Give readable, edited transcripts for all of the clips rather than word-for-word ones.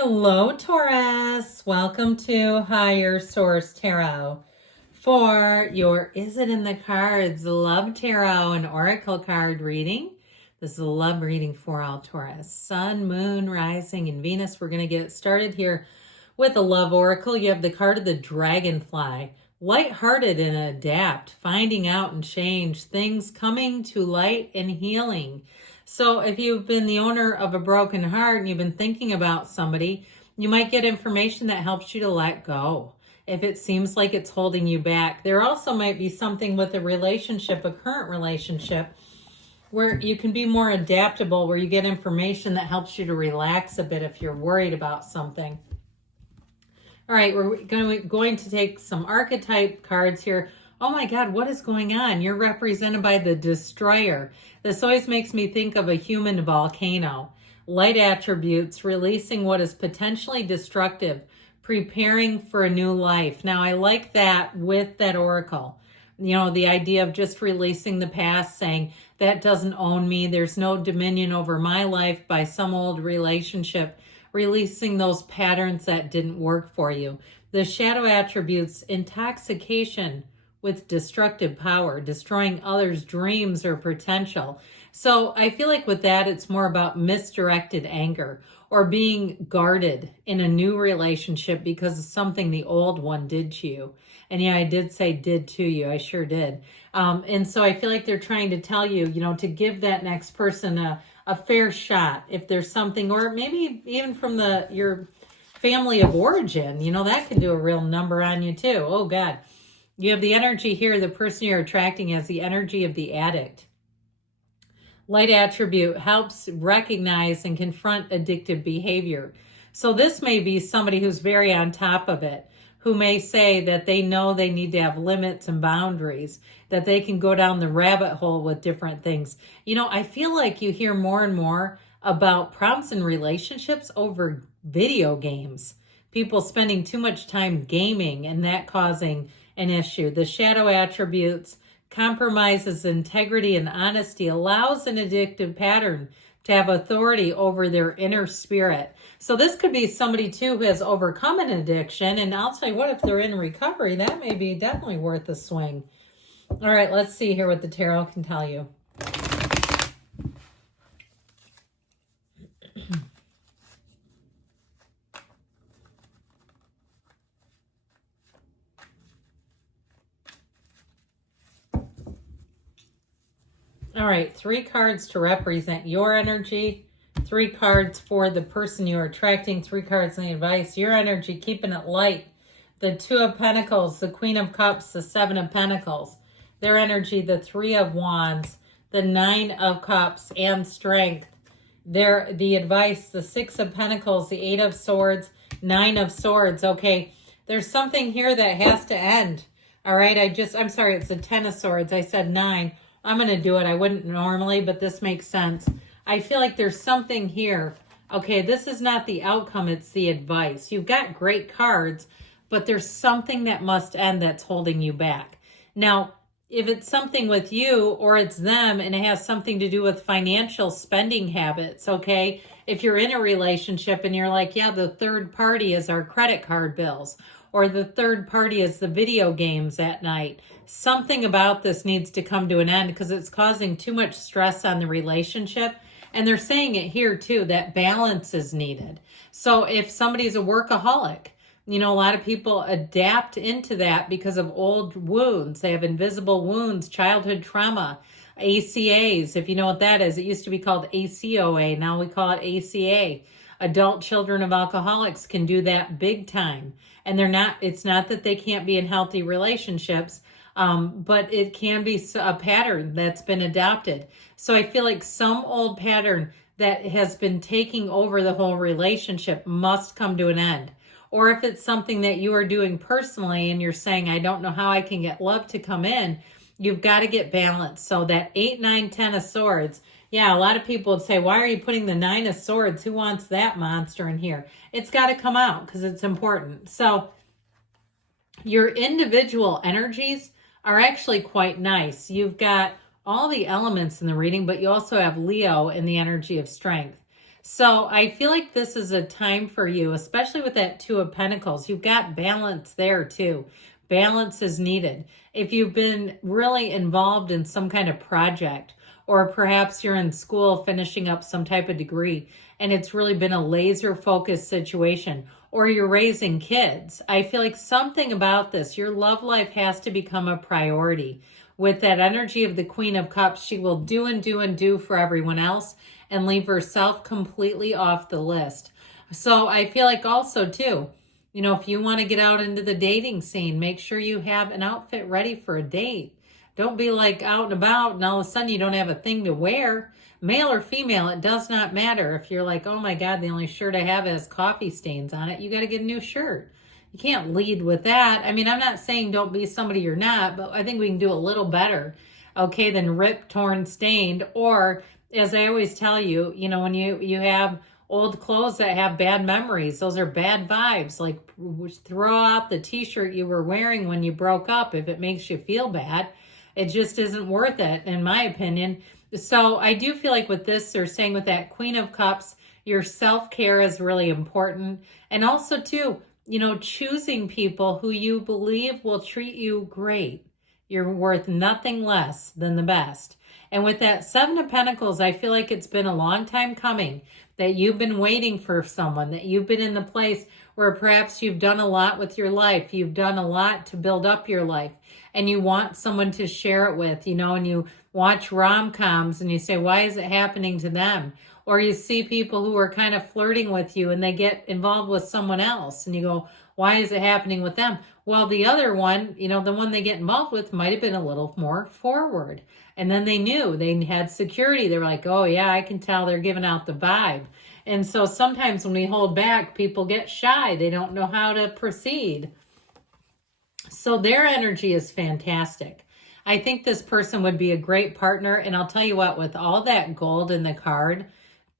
Hello, Taurus. Welcome to Higher Source Tarot for your Is It in the Cards Love Tarot and Oracle card reading. This is a love reading for all Taurus. Sun, Moon, Rising, and Venus. We're going to get started here with a love oracle. You have the card of the Dragonfly. Lighthearted and adapt, finding out and change, things coming to light and healing. So if you've been the owner of a broken heart and you've been thinking about somebody, you might get information that helps you to let go if it seems like it's holding you back. There also might be something with a relationship, a current relationship, where you can be more adaptable, where you get information that helps you to relax a bit if you're worried about something. All right, we're going to take some archetype cards here. Oh my God, what is going on? You're represented by the Destroyer. This always makes me think of a human volcano. Light attributes, releasing what is potentially destructive, preparing for a new life. Now, I like that with that oracle. You know, the idea of just releasing the past, saying that doesn't own me. There's no dominion over my life by some old relationship. Releasing those patterns that didn't work for you. The shadow attributes, intoxication with destructive power, destroying others' dreams or potential. So I feel like with that, it's more about misdirected anger or being guarded in a new relationship because of something the old one did to you. And yeah, I did say did to you. I sure did. And so I feel like they're trying to tell you, you know, to give that next person a fair shot if there's something, or maybe even from your family of origin, you know, that could do a real number on you too. Oh God. You have the energy here. The person you're attracting has the energy of the addict. Light attribute helps recognize and confront addictive behavior. So this may be somebody who's very on top of it, who may say that they know they need to have limits and boundaries, that they can go down the rabbit hole with different things. You know, I feel like you hear more and more about problems in relationships over video games. People spending too much time gaming and that causing an issue. The shadow attributes compromises integrity and honesty, allows an addictive pattern to have authority over their inner spirit. So this could be somebody too who has overcome an addiction. And I'll tell you what, if they're in recovery, that may be definitely worth a swing. All right, let's see here what the tarot can tell you. All right, 3 cards to represent your energy, 3 cards for the person you're attracting, 3 cards in the advice. Your energy, keeping it light. The 2 of Pentacles, the Queen of Cups, the 7 of Pentacles. Their energy, the 3 of Wands, the 9 of Cups, and Strength. The advice, the 6 of Pentacles, the 8 of Swords, 9 of Swords. Okay, there's something here that has to end. All right, I'm sorry, it's the 10 of Swords. I said 9. I'm going to do it. I wouldn't normally, but this makes sense. I feel like there's something here. Okay, this is not the outcome. It's the advice. You've got great cards, but there's something that must end that's holding you back. Now, if it's something with you or it's them and it has something to do with financial spending habits, okay? If you're in a relationship and you're like, yeah, the third party is our credit card bills, or the third party is the video games at night. Something about this needs to come to an end because it's causing too much stress on the relationship. And they're saying it here too, that balance is needed. So if somebody's a workaholic, you know, a lot of people adapt into that because of old wounds. They have invisible wounds, childhood trauma, ACAs, if you know what that is. It used to be called ACOA. Now we call it ACA. Adult children of alcoholics can do that big time. And it's not that they can't be in healthy relationships, but it can be a pattern that's been adopted. So I feel like some old pattern that has been taking over the whole relationship must come to an end. Or if it's something that you are doing personally and you're saying, I don't know how I can get love to come in, you've got to get balance. So that 8, 9, 10 of Swords, yeah, a lot of people would say, why are you putting the 9 of Swords? Who wants that monster in here? It's got to come out because it's important. So your individual energies are actually quite nice. You've got all the elements in the reading, but you also have Leo in the energy of Strength. So I feel like this is a time for you, especially with that Two of Pentacles. You've got balance there too. Balance is needed. If you've been really involved in some kind of project, or perhaps you're in school finishing up some type of degree, and it's really been a laser focused situation, or you're raising kids, I feel like something about this, your love life has to become a priority. With that energy of the Queen of Cups, she will do and do and do for everyone else and leave herself completely off the list. So I feel like also too, you know, if you want to get out into the dating scene, make sure you have an outfit ready for a date. Don't be like out and about and all of a sudden you don't have a thing to wear. Male or female, it does not matter. If you're like, oh my God, the only shirt I have has coffee stains on it, you got to get a new shirt. You can't lead with that. I mean, I'm not saying don't be somebody you're not, but I think we can do a little better, okay, than ripped, torn, stained. Or as I always tell you, you know, when you have old clothes that have bad memories, those are bad vibes. Like throw out the t-shirt you were wearing when you broke up if it makes you feel bad. It just isn't worth it, in my opinion. So I do feel like with this, they're saying with that Queen of Cups, your self-care is really important. And also too, you know, choosing people who you believe will treat you great. You're worth nothing less than the best. And with that Seven of Pentacles, I feel like it's been a long time coming, that you've been waiting for someone, that you've been in the place where perhaps you've done a lot with your life. You've done a lot to build up your life and you want someone to share it with, you know, and you watch rom-coms and you say, why is it happening to them? Or you see people who are kind of flirting with you and they get involved with someone else and you go, why is it happening with them? Well, the other one, you know, the one they get involved with might have been a little more forward. And then they knew they had security. They were like, oh yeah, I can tell they're giving out the vibe. And so sometimes when we hold back, people get shy. They don't know how to proceed. So their energy is fantastic. I think this person would be a great partner. And I'll tell you what, with all that gold in the card,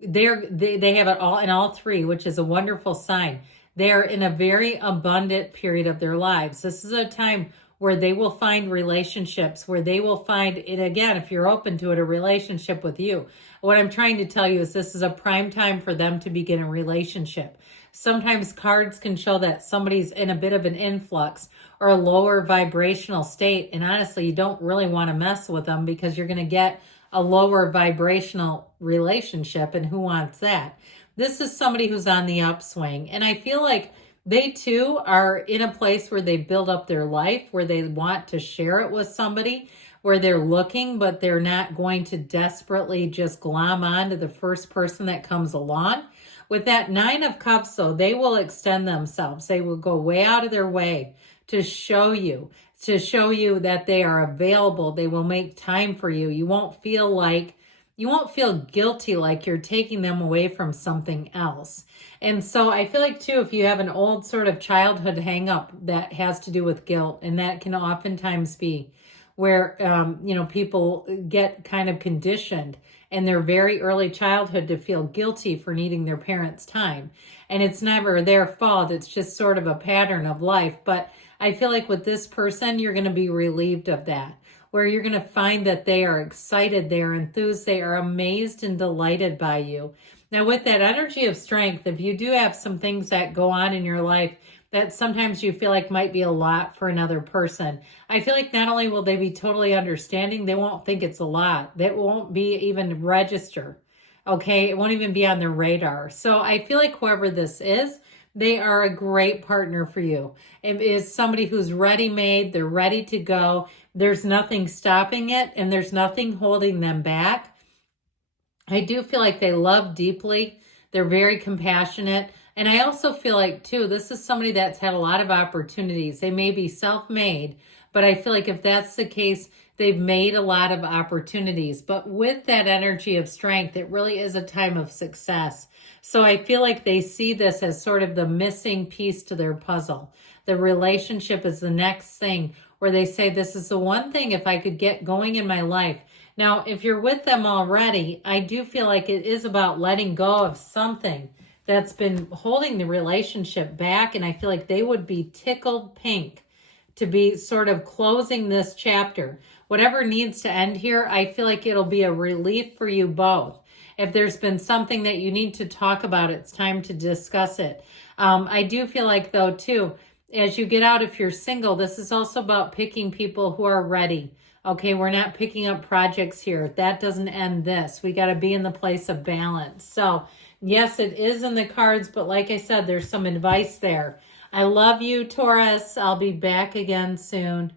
they have it all in all three, which is a wonderful sign. They're in a very abundant period of their lives. This is a time where they will find relationships, where they will find, and again, if you're open to it, a relationship with you. What I'm trying to tell you is this is a prime time for them to begin a relationship. Sometimes cards can show that somebody's in a bit of an influx or a lower vibrational state. And honestly, you don't really want to mess with them because you're going to get a lower vibrational relationship. And who wants that? This is somebody who's on the upswing. And I feel like they too are in a place where they build up their life, where they want to share it with somebody, where they're looking, but they're not going to desperately just glom on to the first person that comes along. With that Nine of Cups, though, they will extend themselves. They will go way out of their way to show you that they are available. They will make time for you. You won't feel guilty like you're taking them away from something else. And so I feel like too, if you have an old sort of childhood hang up that has to do with guilt, and that can oftentimes be where, you know, people get kind of conditioned in their very early childhood to feel guilty for needing their parents' time. And it's never their fault. It's just sort of a pattern of life. But I feel like with this person, you're going to be relieved of that, where you're going to find that they are excited, they are enthused, they are amazed and delighted by you. Now, with that energy of strength, if you do have some things that go on in your life that sometimes you feel like might be a lot for another person, I feel like not only will they be totally understanding, they won't think it's a lot. That won't be even register. Okay, it won't even be on their radar. So I feel like whoever this is, they are a great partner for you. It is somebody who's ready-made, they're ready to go. There's nothing stopping it, and there's nothing holding them back. I do feel like they love deeply. They're very compassionate. And I also feel like, too, this is somebody that's had a lot of opportunities. They may be self-made, but I feel like if that's the case, they've made a lot of opportunities. But with that energy of strength, it really is a time of success. So I feel like they see this as sort of the missing piece to their puzzle. The relationship is the next thing where they say, this is the one thing if I could get going in my life. Now, if you're with them already, I do feel like it is about letting go of something that's been holding the relationship back. And I feel like they would be tickled pink to be sort of closing this chapter. Whatever needs to end here, I feel like it'll be a relief for you both. If there's been something that you need to talk about, it's time to discuss it. I do feel like, though, too, as you get out, if you're single, this is also about picking people who are ready. Okay, we're not picking up projects here. That doesn't end this. We got to be in the place of balance. So, yes, it is in the cards, but like I said, there's some advice there. I love you, Taurus. I'll be back again soon.